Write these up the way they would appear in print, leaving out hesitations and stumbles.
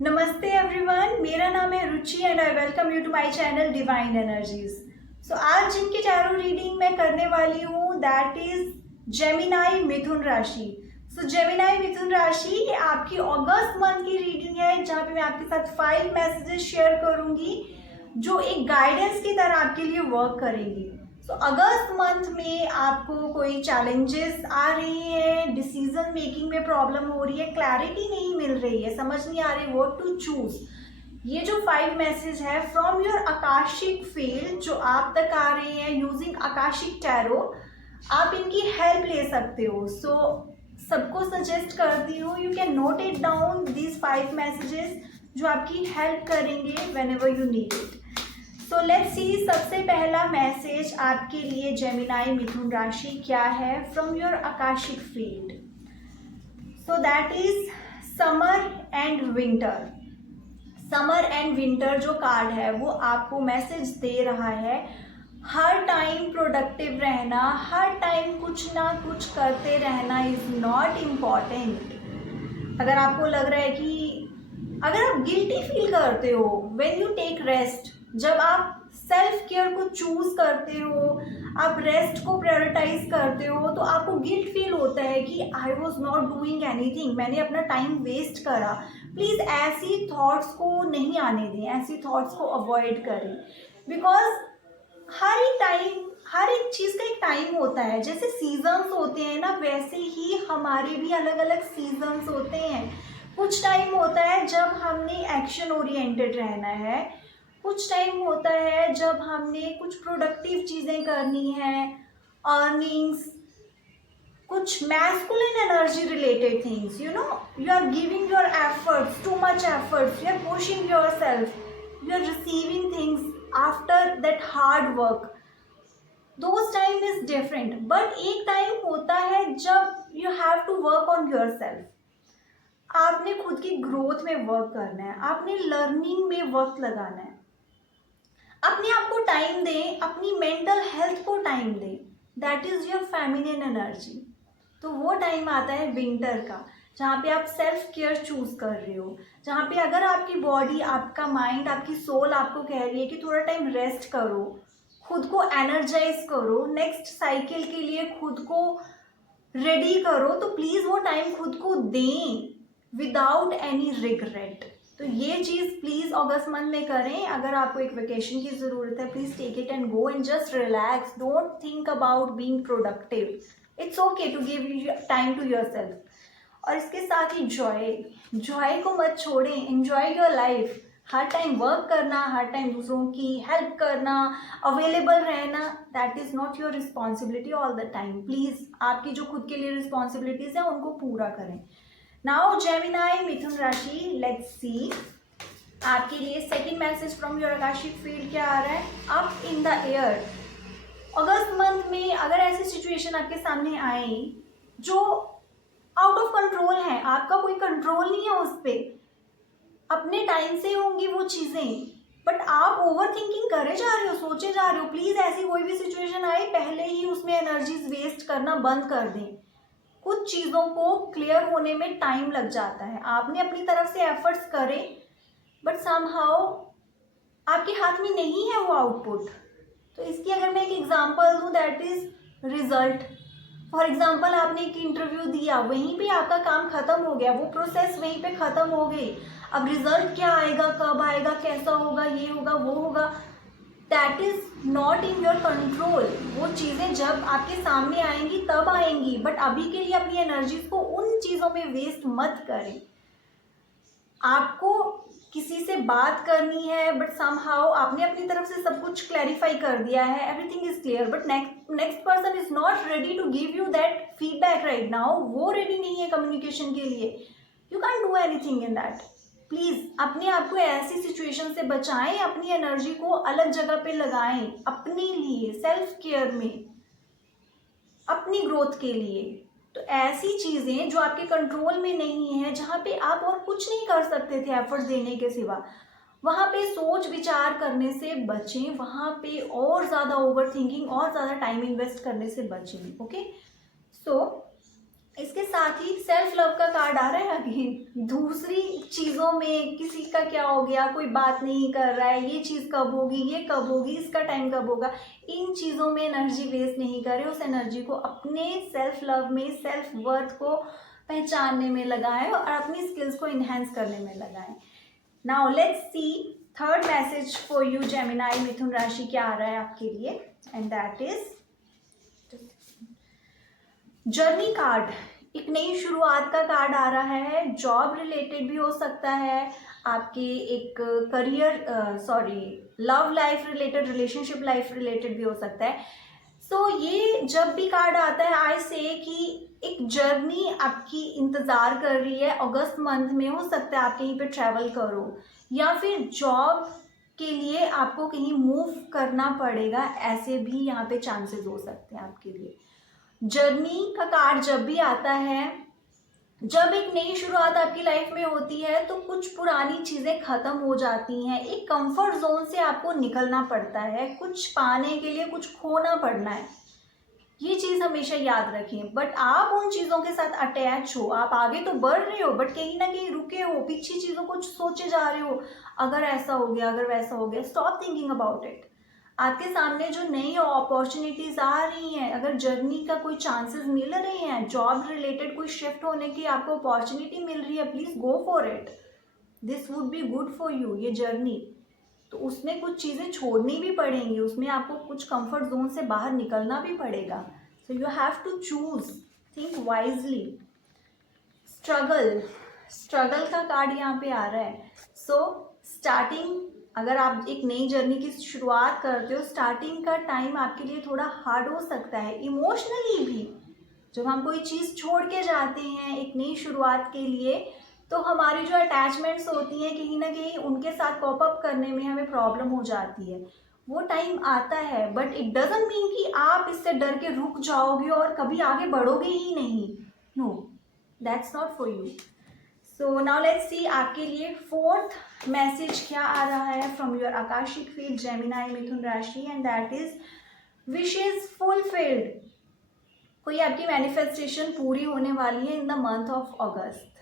नमस्ते एवरीवन, मेरा नाम है Ruchi and I welcome you to my channel divine energies. सो आज जिनकी टैरो रीडिंग मैं करने वाली हूँ दैट इज जेमिनाई मिथुन राशि। सो जेमिनाई मिथुन राशि ये आपकी अगस्त मंथ की रीडिंग है, जहाँ पे मैं आपके साथ 5 मैसेजेस शेयर करूंगी जो एक गाइडेंस की तरह आपके लिए वर्क करेंगी। सो अगस्त मंथ में आपको कोई चैलेंजेस आ रही हैं, डिसीजन मेकिंग में प्रॉब्लम हो रही है, क्लैरिटी नहीं मिल रही है, समझ नहीं आ रही व्हाट टू चूज। ये जो 5 मैसेज है फ्रॉम योर आकाशिक फील्ड जो आप तक आ रहे हैं यूजिंग आकाशिक टैरो, आप इनकी हेल्प ले सकते हो। सो सबको सजेस्ट करती हूँ you can note it down these 5 messages जो आपकी हेल्प करेंगे when ever you need it. So let's see, सबसे पहला मैसेज आपके लिए जेमिनाई मिथुन राशि क्या है from your Akashic field. So that is summer and winter. Summer and winter जो कार्ड है वो आपको मैसेज दे रहा है हर टाइम प्रोडक्टिव रहना, हर टाइम कुछ ना कुछ करते रहना इज नॉट इम्पॉर्टेंट। अगर आपको लग रहा है कि अगर आप गिल्टी फील करते हो व्हेन यू टेक रेस्ट, जब आप सेल्फ केयर को चूज करते हो, आप रेस्ट को प्रायोरिटाइज करते हो, तो आपको गिल्ट फील होता है कि I was not doing anything, मैंने अपना टाइम वेस्ट करा। प्लीज ऐसी थॉट्स को नहीं आने दें, ऐसी थॉट्स को अवॉइड करें, बिकॉज हर एक चीज का एक टाइम होता है। जैसे सीजन्स होते हैं ना, वैसे ही हमारे भी अलग अलग सीजन्स होते हैं। कुछ टाइम होता है जब हमने एक्शन ओरिएंटेड रहना है, कुछ टाइम होता है जब हमने कुछ प्रोडक्टिव चीज़ें करनी है, अर्निंग्स, कुछ masculine energy related things, you know, you are giving your efforts, too much efforts, you are pushing your self, you are receiving things after that hard work. Those time is different, but एक time होता है जब you have to work on your self. आपने खुद की growth में work करना है, आपने लर्निंग में वक्त लगाना है, अपने आप को टाइम दें, अपनी मेंटल हेल्थ को टाइम दें। That is your feminine energy. तो वो टाइम आता है विंटर का, जहाँ पे आप सेल्फ केयर चूज कर रहे हो, जहाँ पे अगर आपकी बॉडी, आपका माइंड, आपकी सोल आपको कह रही है कि थोड़ा टाइम रेस्ट करो, खुद को एनर्जाइज करो, नेक्स्ट साइकिल के लिए खुद को रेडी करो, तो प्लीज वो टाइम खुद को दें विदाउट एनी रिग्रेट। तो ये चीज़ प्लीज़ अगस्त मंथ में करें। अगर आपको एक वेकेशन की ज़रूरत है, please take it and go and just relax, don't think about being productive, it's okay to give time to yourself. और इसके साथ ही जॉय को मत छोड़ें, एंजॉय योर लाइफ। हर टाइम वर्क करना, हर टाइम दूसरों की हेल्प करना, अवेलेबल रहना, that is not your responsibility all the time. Please आपकी जो खुद के लिए रिस्पॉन्सिबिलिटीज़ हैं उनको पूरा करें। नाउ जेमिनाई मिथुन राशि, लेट्स सी आपके लिए second message from your Akashic field क्या आ रहा है। Up in the air. August month में अगर ऐसी सिचुएशन आपके सामने आए जो आउट ऑफ कंट्रोल है, आपका कोई कंट्रोल नहीं है उस पर, अपने टाइम से होंगी वो चीज़ें, बट आप ओवर थिंकिंग करे जा रहे हो, सोचे जा रहे हो, प्लीज़ ऐसी कोई भी सिचुएशन आए पहले ही उसमें एनर्जीज वेस्ट करना बंद कर दें। कुछ चीज़ों को क्लियर होने में टाइम लग जाता है, आपने अपनी तरफ से एफर्ट्स करे बट समहाउ आपके हाथ में नहीं है वो आउटपुट। तो इसकी अगर मैं एक एग्जांपल दूं, that is result. For example आपने एक इंटरव्यू दिया, वहीं पे आपका काम खत्म हो गया, वो प्रोसेस वहीं पे खत्म हो गई। अब रिजल्ट क्या आएगा, कब आएगा, कैसा होगा, ये होगा, वो होगा, that is not in your control. वो चीज़ें जब आपके सामने आएंगी तब आएंगी, बट अभी के लिए अपनी एनर्जीज को उन चीज़ों में वेस्ट मत करें। आपको किसी से बात करनी है बट समहाउ आपने अपनी तरफ से सब कुछ क्लैरिफाई कर दिया है, everything is clear, but next person is not ready to give you that feedback right now. वो रेडी नहीं है कम्युनिकेशन के लिए, you can do anything in that. Please अपने आप को ऐसी सिचुएशन से बचाएं, अपनी एनर्जी को अलग जगह पे लगाएं, अपने लिए, सेल्फ केयर में, अपनी ग्रोथ के लिए। तो ऐसी चीज़ें जो आपके कंट्रोल में नहीं है, जहाँ पे आप और कुछ नहीं कर सकते थे एफर्ट देने के सिवा, वहाँ पे सोच विचार करने से बचें, वहाँ पे और ज़्यादा ओवर थिंकिंग और ज़्यादा टाइम इन्वेस्ट करने से बचें। ओके, सो इसके साथ ही सेल्फ लव का कार्ड आ रहा है अगेन। दूसरी चीज़ों में किसी का क्या हो गया, कोई बात नहीं कर रहा है, ये चीज़ कब होगी, ये कब होगी, इसका टाइम कब होगा, इन चीज़ों में एनर्जी वेस्ट नहीं करें। उस एनर्जी को अपने सेल्फ लव में, सेल्फ वर्थ को पहचानने में लगाएं और अपनी स्किल्स को इन्हेंस करने में लगाएं। Now let's see third message for you Gemini, मिथुन राशि क्या आ रहा है आपके लिए, and that is journey card. एक नई शुरुआत का कार्ड आ रहा है। जॉब रिलेटेड भी हो सकता है, आपके एक career love life related, relationship life related भी हो सकता है। सो ये जब भी कार्ड आता है आई से कि एक जर्नी आपकी इंतज़ार कर रही है। अगस्त मंथ में हो सकता है आप कहीं पे ट्रैवल करो या फिर जॉब के लिए आपको कहीं मूव करना पड़ेगा, ऐसे भी यहाँ पे चांसेस हो सकते हैं आपके लिए। जर्नी का कार्ड जब भी आता है, जब एक नई शुरुआत आपकी लाइफ में होती है तो कुछ पुरानी चीज़ें ख़त्म हो जाती हैं, एक कंफर्ट जोन से आपको निकलना पड़ता है, कुछ पाने के लिए कुछ खोना पड़ना है। ये चीज़ हमेशा याद रखें। बट आप उन चीज़ों के साथ अटैच हो, आप आगे तो बढ़ रहे हो बट कहीं ना कहीं रुके हो, पीछे चीज़ों को सोचे जा रहे हो, अगर ऐसा हो गया, अगर वैसा हो गया। Stop thinking about it. आपके सामने जो नई अपॉर्चुनिटीज़ आ रही हैं, अगर जर्नी का कोई चांसेस मिल रहे हैं, जॉब रिलेटेड कोई शिफ्ट होने की आपको अपॉर्चुनिटी मिल रही है, please go for it. This would be good for you. ये जर्नी तो उसमें कुछ चीज़ें छोड़नी भी पड़ेंगी, उसमें आपको कुछ कंफर्ट जोन से बाहर निकलना भी पड़ेगा। So you have to choose, think wisely. Struggle का कार्ड यहाँ पे आ रहा है। सो स्टार्टिंग, अगर आप एक नई जर्नी की शुरुआत करते हो, स्टार्टिंग का टाइम आपके लिए थोड़ा हार्ड हो सकता है, इमोशनली भी। जब हम कोई चीज़ छोड़ के जाते हैं एक नई शुरुआत के लिए, तो हमारी जो अटैचमेंट्स होती हैं कहीं ना कहीं उनके साथ कॉप अप करने में हमें प्रॉब्लम हो जाती है। वो टाइम आता है, बट इट डजंट मीन कि आप इससे डर के रुक जाओगे और कभी आगे बढ़ोगे ही नहीं। No, that's not for you. So now let's see आपके लिए फोर्थ मैसेज क्या आ रहा है from your Akashic field Gemini मिथुन राशि, and that is wishes fulfilled. कोई आपकी मैनिफेस्टेशन पूरी होने वाली है in the month of August,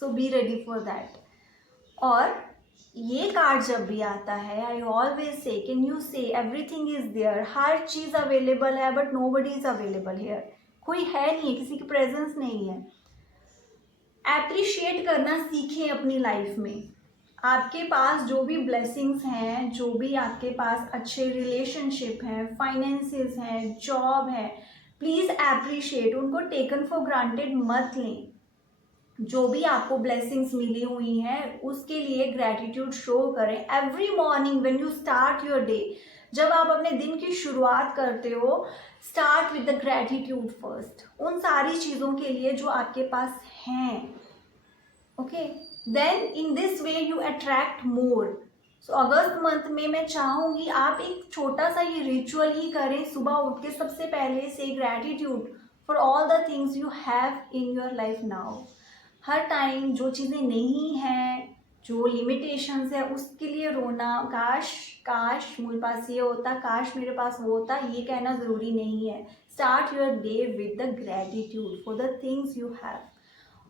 so be ready for that. और ये कार्ड जब भी आता है, I always say, can you say everything is there, हर चीज़ अवेलेबल है but nobody is available here. कोई है नहीं, किसी की प्रेजेंस नहीं है। एप्रिशिएट करना सीखें अपनी लाइफ में। आपके पास जो भी ब्लेसिंग्स हैं, जो भी आपके पास अच्छे रिलेशनशिप हैं, फाइनेंसेस हैं, जॉब है, प्लीज़ एप्रिशिएट, उनको टेकन फॉर ग्रांटेड मत लें। जो भी आपको ब्लेसिंग्स मिली हुई हैं उसके लिए ग्रैटिट्यूड शो करें। Every morning when you start your day, जब आप अपने दिन की शुरुआत करते हो, start with the gratitude first, उन सारी चीज़ों के लिए जो आपके पास हैं। Okay, then in this way you attract more. So अगस्त मंथ में मैं चाहूँगी आप एक छोटा सा ये रिचुअल ही करें। सुबह उठ के सबसे पहले से gratitude for all the things you have in your life now. Her time जो चीज़ें नहीं हैं, जो लिमिटेशंस है, उसके लिए रोना, काश मेरे पास ये होता, काश मेरे पास वो होता, ये कहना ज़रूरी नहीं है। Start your day with the gratitude for the things you have.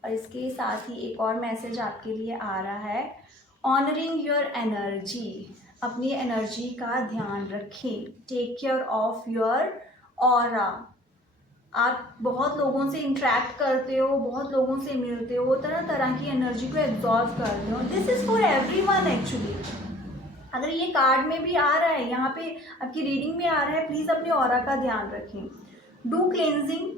और इसके साथ ही एक और मैसेज आपके लिए आ रहा है, ऑनरिंग योर एनर्जी। अपनी एनर्जी का ध्यान रखें। Take care of your aura. आप बहुत लोगों से इंटरेक्ट करते हो, बहुत लोगों से मिलते हो, तरह तरह की एनर्जी को एब्जॉर्व करते हो। This is for everyone actually. अगर ये कार्ड में भी आ रहा है, यहाँ पे आपकी रीडिंग में आ रहा है, प्लीज़ अपने ऑरा का ध्यान रखें। Do cleansing,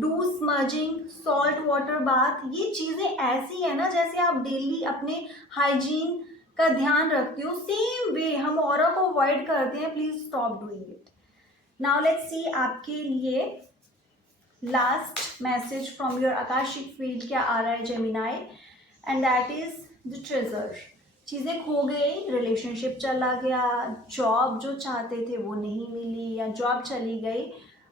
do smudging, salt water bath. ये चीज़ें ऐसी है ना जैसे आप डेली अपने हाइजीन का ध्यान रखते हो, सेम वे हम ऑरा को अवॉइड करते हैं। Please stop doing it. Now let's see आपके लिए last message from your Akashic field क्या आ रहा है Gemini, and that is the treasure. चीज़ें खो गई, रिलेशनशिप चला गया, जॉब जो चाहते थे वो नहीं मिली, या जॉब चली गई,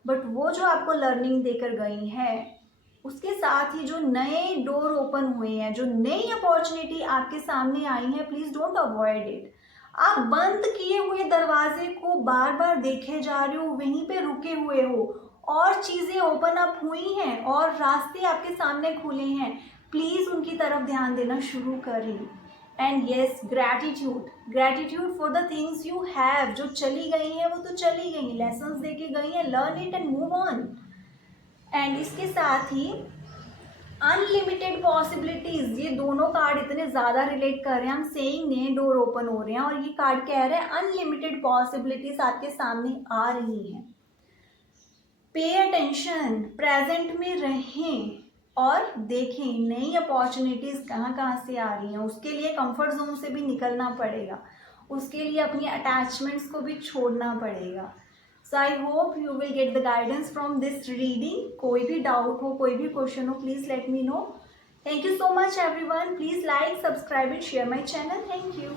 बट वो जो आपको लर्निंग देकर गई है, उसके साथ ही जो नए डोर ओपन हुए हैं, जो नई अपॉर्चुनिटी आपके सामने आई है, प्लीज़ डोंट अवॉइड इट। आप बंद किए हुए दरवाजे को बार बार देखे जा रहे हो, वहीं पे रुके हुए हो, और चीज़ें ओपन अप हुई हैं और रास्ते आपके सामने खुले हैं, प्लीज़ उनकी तरफ ध्यान देना शुरू करें। And yes gratitude, gratitude for the things you have, जो चली गई हैं वो तो चली गई, लेसन्स दे के गई हैं, learn it and move on. And इसके साथ ही अनलिमिटेड पॉसिबिलिटीज, ये दोनों कार्ड इतने ज़्यादा रिलेट कर रहे हैं, हम सेइंग नए डोर ओपन हो रहे हैं और ये कार्ड कह रहे हैं अनलिमिटेड पॉसिबिलिटीज आपके सामने आ रही हैं। पे अटेंशन, प्रेजेंट में रहें और देखें नई अपॉर्चुनिटीज़ कहाँ कहाँ से आ रही हैं। उसके लिए कंफर्ट जोन से भी निकलना पड़ेगा, उसके लिए अपनी अटैचमेंट्स को भी छोड़ना पड़ेगा। So I hope you will get the guidance from this reading. कोई भी डाउट हो, कोई भी क्वेश्चन हो, please let me know. Thank you so much everyone. Please like, subscribe and share my channel. Thank you.